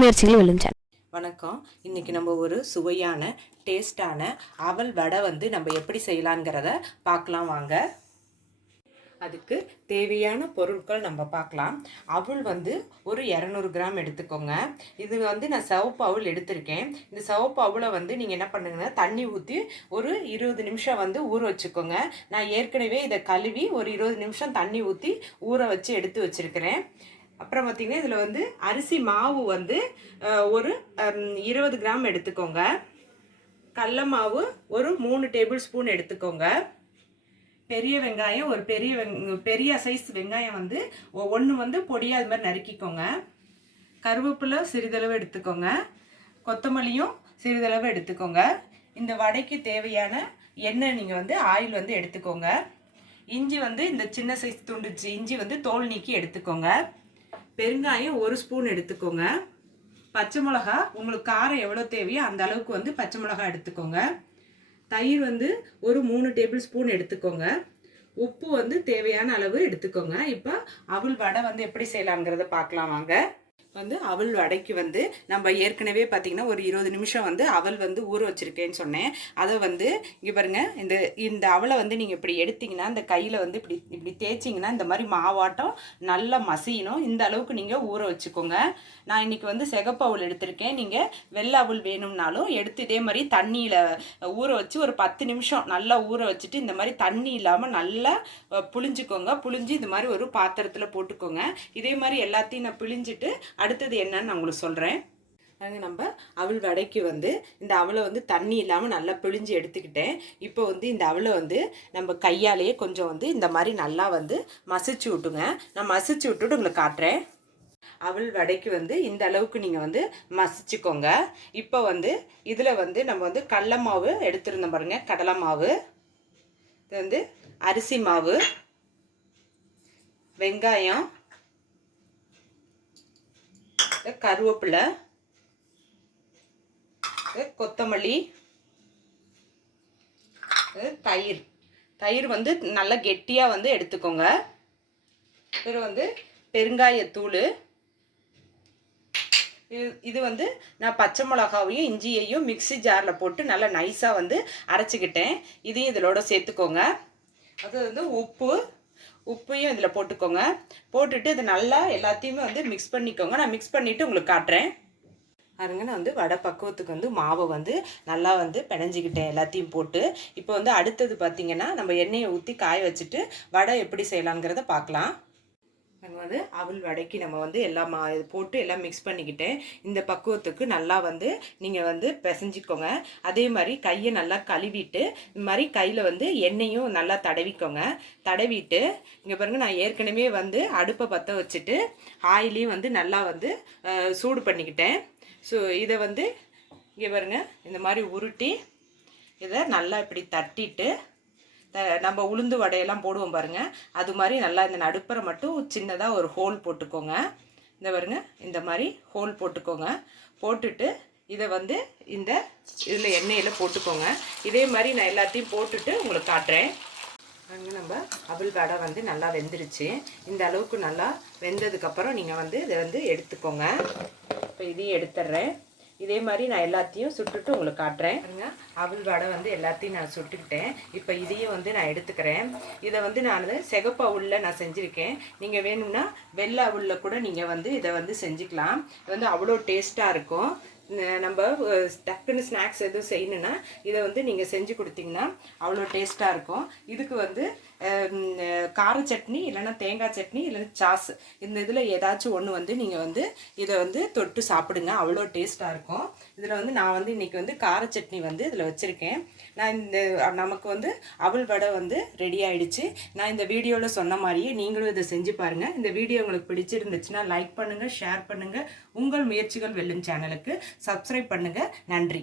முயற்சிகள் விழுந்தன வணக்கம். இன்னைக்கு நம்ம ஒரு சுவையான டேஸ்டான அவல் வடை வந்து நம்ம எப்படி செய்யலாங்கிறத பார்க்கலாம் வாங்க. அதுக்கு தேவையான பொருட்கள் நம்ம பார்க்கலாம். அவள் வந்து ஒரு இரநூறு கிராம் எடுத்துக்கோங்க. இது வந்து நான் சிவப்பு அவள் எடுத்திருக்கேன். இந்த சிவப்பு அவளை வந்து நீங்கள் என்ன பண்ணுங்கன்னா தண்ணி ஊற்றி ஒரு இருபது நிமிஷம் வந்து ஊற வச்சுக்கோங்க. நான் ஏற்கனவே இதை கழுவி ஒரு இருபது நிமிஷம் தண்ணி ஊற்றி ஊற வச்சு எடுத்து வச்சுருக்கிறேன். அப்புறம் பார்த்தீங்கன்னா இதில் வந்து அரிசி மாவு வந்து ஒரு இருபது கிராம் எடுத்துக்கோங்க. கடல மாவு ஒரு மூணு டேபிள் ஸ்பூன் எடுத்துக்கோங்க. பெரிய வெங்காயம் ஒரு பெரிய வெங் பெரிய சைஸ் வெங்காயம் வந்து ஒன்று வந்து பொடியாக அது மாதிரி நறுக்கிக்கோங்க. கருவேப்பிலை சிறிதளவு எடுத்துக்கோங்க. கொத்தமல்லியும் சிறிதளவு எடுத்துக்கோங்க. இந்த வடைக்கு தேவையான எண்ணெய் நீங்கள் வந்து ஆயில் வந்து எடுத்துக்கோங்க. இஞ்சி வந்து இந்த சின்ன சைஸ் துண்டு சி- இஞ்சி வந்து தோல் நீக்கி எடுத்துக்கோங்க. பெருங்காயம் ஒரு ஸ்பூன் எடுத்துக்கோங்க. பச்சை மிளகா உங்களுக்கு காரம் எவ்வளோ தேவையோ அந்த அளவுக்கு வந்து பச்சை மிளகா எடுத்துக்கோங்க. தயிர் வந்து ஒரு மூணு டேபிள் ஸ்பூன் எடுத்துக்கோங்க. உப்பு வந்து தேவையான அளவு எடுத்துக்கோங்க. இப்போ அவள் வடை வந்து எப்படி செய்யலாங்கிறத பார்க்கலாம் வாங்க. வந்து அவல் வடைக்கு வந்து நம்ம ஏற்கனவே பார்த்திங்கன்னா ஒரு இருபது நிமிஷம் வந்து அவல் வந்து ஊற வச்சிருக்கேன்னு சொன்னேன். அதை வந்து இங்கே பாருங்க இந்த இந்த அவலை வந்து நீங்கள் இப்படி எடுத்தீங்கன்னா இந்த கையில் வந்து இப்படி இப்படி தேய்ச்சிங்கன்னா இந்த மாதிரி மாவாட்டம் நல்லா மசியணும். இந்த அளவுக்கு நீங்கள் ஊற வச்சுக்கோங்க. நான் இன்னைக்கு வந்து சிகப்பு அவல் எடுத்திருக்கேன். நீங்கள் வெள்ளை அவல் வேணும்னாலும் எடுத்து இதே மாதிரி தண்ணியில் ஊற வச்சு ஒரு பத்து நிமிஷம் நல்லா ஊற வச்சுட்டு இந்த மாதிரி தண்ணி இல்லாமல் நல்லா புளிஞ்சுக்கோங்க புளிஞ்சு புழிஞ்சு இந்த மாதிரி ஒரு பாத்திரத்தில் போட்டுக்கோங்க. இதே மாதிரி எல்லாத்தையும் நான் பிழிஞ்சிட்டு அடுத்தது என்னன்னு நான் உங்களுக்கு சொல்கிறேன் நாங்கள் நம்ம அவள் வடைக்கு வந்து இந்த அவளை வந்து தண்ணி இல்லாமல் நல்லா பிழிஞ்சு எடுத்துக்கிட்டேன். இப்போ வந்து இந்த அவளை வந்து நம்ம கையாலேயே கொஞ்சம் வந்து இந்த மாதிரி நல்லா வந்து மசிச்சு விட்டுங்க. நான் மசிச்சு விட்டுட்டு உங்களுக்கு காட்டுறேன். அவள் வடைக்கு வந்து இந்த அளவுக்கு நீங்கள் வந்து மசிச்சுக்கோங்க. இப்போ வந்து இதில் வந்து நம்ம வந்து கடல மாவு எடுத்துருந்தோம் பாருங்க கடலை மாவு. இது வந்து அரிசி மாவு. வெங்காயம். கருவேப்பிலை. கொத்தமல்லி. தயிர். தயிர் வந்து நல்லா கெட்டியாக வந்து எடுத்துக்கோங்க. அப்புறம் வந்து பெருங்காயத்தூள் இது இது வந்து நான் பச்சை மிளகாவையும் இஞ்சியையும் மிக்ஸி ஜாரில் போட்டு நல்லா நைஸாக வந்து அரைச்சிக்கிட்டேன். இதையும் இதோட சேர்த்துக்கோங்க. அது வந்து உப்பு உப்பையும் இதில் போட்டுக்கோங்க. போட்டுட்டு இது நல்லா எல்லாத்தையுமே வந்து மிக்ஸ் பண்ணிக்கோங்க. நான் மிக்ஸ் பண்ணிவிட்டு உங்களுக்கு காட்டுறேன். பாருங்க நான் வந்து வடை பக்குவத்துக்கு வந்து மாவை வந்து நல்லா வந்து பிணைஞ்சிக்கிட்டேன் எல்லாத்தையும் போட்டு. இப்போ வந்து அடுத்தது பார்த்திங்கன்னா நம்ம எண்ணெயை ஊற்றி காய வச்சுட்டு வடை எப்படி செய்யலாங்கிறத பார்க்கலாம். நம்ம வந்து அவள் வடைக்கு நம்ம வந்து எல்லாம் மா இது போட்டு எல்லாம் மிக்ஸ் பண்ணிக்கிட்டேன் இந்த பக்குவத்துக்கு நல்லா வந்து நீங்கள் வந்து பிசைஞ்சிக்கோங்க. அதே மாதிரி கையை நல்லா கழுவிட்டு இந்த மாதிரி கையில் வந்து எண்ணெயும் நல்லா தடவிக்கோங்க. தடவிட்டு இங்கே பாருங்கள் நான் ஏற்கனவே வந்து அடுப்பை பற்ற வச்சுட்டு ஆயிலையும் வந்து நல்லா வந்து சூடு பண்ணிக்கிட்டேன். ஸோ இதை வந்து இங்கே பாருங்க இந்த மாதிரி உருட்டி இதை நல்லா இப்படி தட்டிட்டு நம்ம உளுந்து வடையெல்லாம் போடுவோம் பாருங்கள் அது மாதிரி நல்லா இந்த நடுப்புற மட்டும் சின்னதாக ஒரு ஹோல் போட்டுக்கோங்க. இந்த பாருங்க இந்த மாதிரி ஹோல் போட்டுக்கோங்க. போட்டுட்டு இதை வந்து இந்த இதில் எண்ணெயில் போட்டுக்கோங்க. இதே மாதிரி நான் எல்லாத்தையும் போட்டுட்டு உங்களுக்கு காட்டுறேன். பாருங்க நம்ம அபுல் வடை வந்து நல்லா வெந்துருச்சு. இந்த அளவுக்கு நல்லா வெந்ததுக்கப்புறம் நீங்கள் வந்து இதை வந்து எடுத்துக்கோங்க. இப்போ இதையும் எடுத்துடுறேன். இதே மாதிரி நான் எல்லாத்தையும் சுட்டுட்டு உங்களுக்கு காட்டுறேன். பாருங்க வடை வந்து எல்லாத்தையும் நான் சுட்டுக்கிட்டேன். இப்போ இதையும் வந்து நான் எடுத்துக்கிறேன். இதை வந்து நான் சிகப்பு அவுளில் நான் செஞ்சுருக்கேன். நீங்கள் வேணும்னா வெள்ளை அவுளில் கூட நீங்கள் வந்து இதை வந்து செஞ்சுக்கலாம். இது வந்து அவ்வளோ டேஸ்ட்டாக இருக்கும். நம்ம டக்குன்னு ஸ்நாக்ஸ் எதுவும் செய்யணுன்னா இதை வந்து நீங்கள் செஞ்சு கொடுத்தீங்கன்னா அவ்வளோ டேஸ்ட்டாக இருக்கும். இதுக்கு வந்து கார சட்னி இல்லைன்னா தேங்காய் சட்னி இல்லைன்னா சாஸ். இந்த இதில் ஏதாச்சும் ஒன்று வந்து நீங்கள் வந்து இதை வந்து தொட்டு சாப்பிடுங்க. அவ்வளோ டேஸ்ட்டாக இருக்கும். இதில் வந்து நான் வந்து இன்றைக்கி வந்து கார சட்னி வந்து இதில் வச்சுருக்கேன். நான் இந்த நமக்கு வந்து அவள் வடை வந்து ரெடி ஆகிடுச்சு நான் இந்த வீடியோவில் சொன்ன மாதிரியே நீங்களும் இதை செஞ்சு பாருங்கள் இந்த வீடியோ உங்களுக்கு பிடிச்சிருந்துச்சுன்னா லைக் பண்ணுங்கள் ஷேர் பண்ணுங்கள் உங்கள் முயற்சிகள் வெல்லும் சேனலுக்கு சப்ஸ்கிரைப் பண்ணுங்கள் நன்றி.